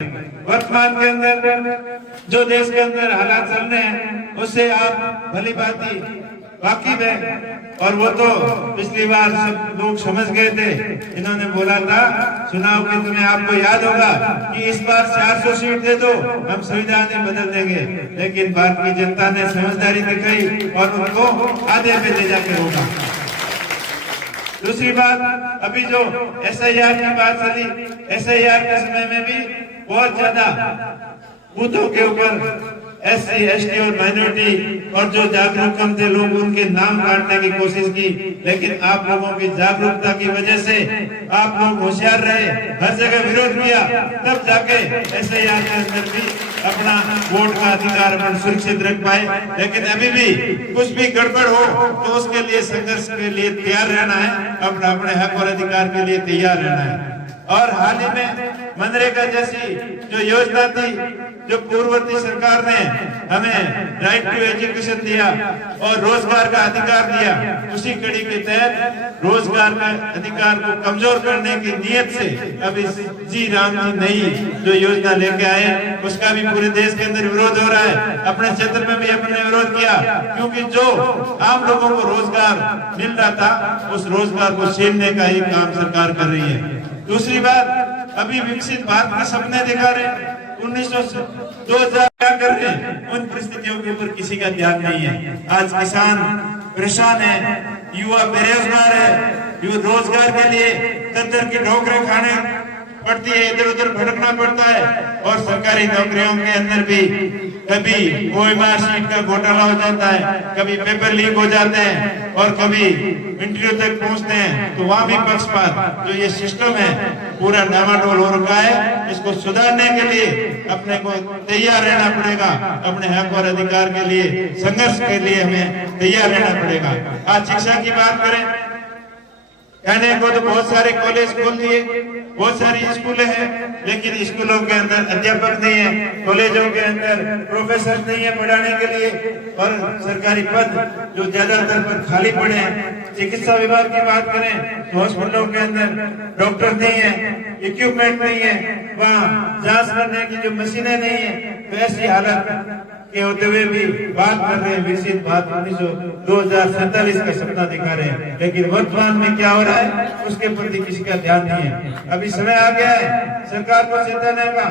वर्तमान के अंदर जो देश के अंदर हालात चल रहे हैं उससे आप भली भांति वाकिफ है। और वो तो पिछली बार सब लोग समझ गए थे। इन्होंने बोला था चुनाव के तुम्हें आपको याद होगा कि इस बार 400 सीट दे दो, हम संविधान ही बदल देंगे। लेकिन भारतीय जनता ने समझदारी दिखाई और उनको आधे पे ले जाके होगा। दूसरी बात, अभी जो SIR की बात चली, SIR के समय में भी बहुत ज्यादा बूथों के ऊपर SC, ST और माइनॉरिटी और जो जागरूक कम थे लोग उनके नाम काटने की कोशिश की। लेकिन आप लोगों की जागरूकता की वजह से आप लोग होशियार रहे, हर जगह विरोध किया, तब जाके SIR के अंदर भी अपना वोट का अधिकार अपन सुरक्षित रख पाए। लेकिन अभी भी कुछ भी गड़बड़ हो तो उसके लिए संघर्ष के लिए तैयार रहना है, अपने हक और अधिकार के लिए तैयार रहना है। और हाल ही में मनरेगा जैसी जो योजना थी, जो पूर्ववर्ती सरकार ने हमें राइट टू एजुकेशन दिया और रोजगार का अधिकार दिया, उसी कड़ी के तहत रोजगार का अधिकार को कमजोर करने की नियत से अभी जी राम जी नई जो योजना लेके आए उसका भी पूरे देश के अंदर विरोध हो रहा है। अपने क्षेत्र में भी अपने विरोध किया, क्योंकि जो आम लोगों को रोजगार मिल रहा था उस रोजगार को छीनने का ही काम सरकार कर रही है। दूसरी बात, अभी विकसित भारत के सपने दिखा रहे 2000 क्या कर रहे हैं, उन परिस्थितियों के ऊपर किसी का ध्यान नहीं है। आज किसान परेशान है, युवा बेरोजगार है, रोजगार के लिए दर की नौकरी खाने पड़ती है, इधर उधर भटकना पड़ता है। और सरकारी नौकरियों के अंदर भी कभी OMR शीट का घोटाला हो जाता है, कभी पेपर लीक हो जाते हैं और कभी इंटरव्यू तक पहुंचते हैं तो वहां भी पक्षपात। जो ये सिस्टम है पूरा डामाडोल हो रखा है, इसको सुधारने के लिए अपने को तैयार रहना पड़ेगा। अपने हक और अधिकार के लिए संघर्ष के लिए हमें तैयार रहना पड़ेगा। आज शिक्षा की बात करें, कहने को तो बहुत सारे कॉलेज खोल दिए, बहुत सारी स्कूलें हैं, लेकिन स्कूलों के अंदर अध्यापक नहीं है, कॉलेजों के अंदर प्रोफेसर नहीं है पढ़ाने के लिए, और सरकारी पद जो ज्यादातर पर खाली पड़े हैं। चिकित्सा विभाग की बात करें तो हॉस्पिटलों के अंदर डॉक्टर नहीं है, इक्विपमेंट नहीं है, वहाँ जांच करने की जो मशीनें नहीं है। तो ऐसी हालत के होते हुए भी बात कर रहे हैं विकसित भारत 2047 का सपना दिखा रहे हैं, लेकिन वर्तमान में क्या हो रहा है उसके प्रति किसी का ध्यान नहीं है। अभी समय आ गया है सरकार को चेताने का।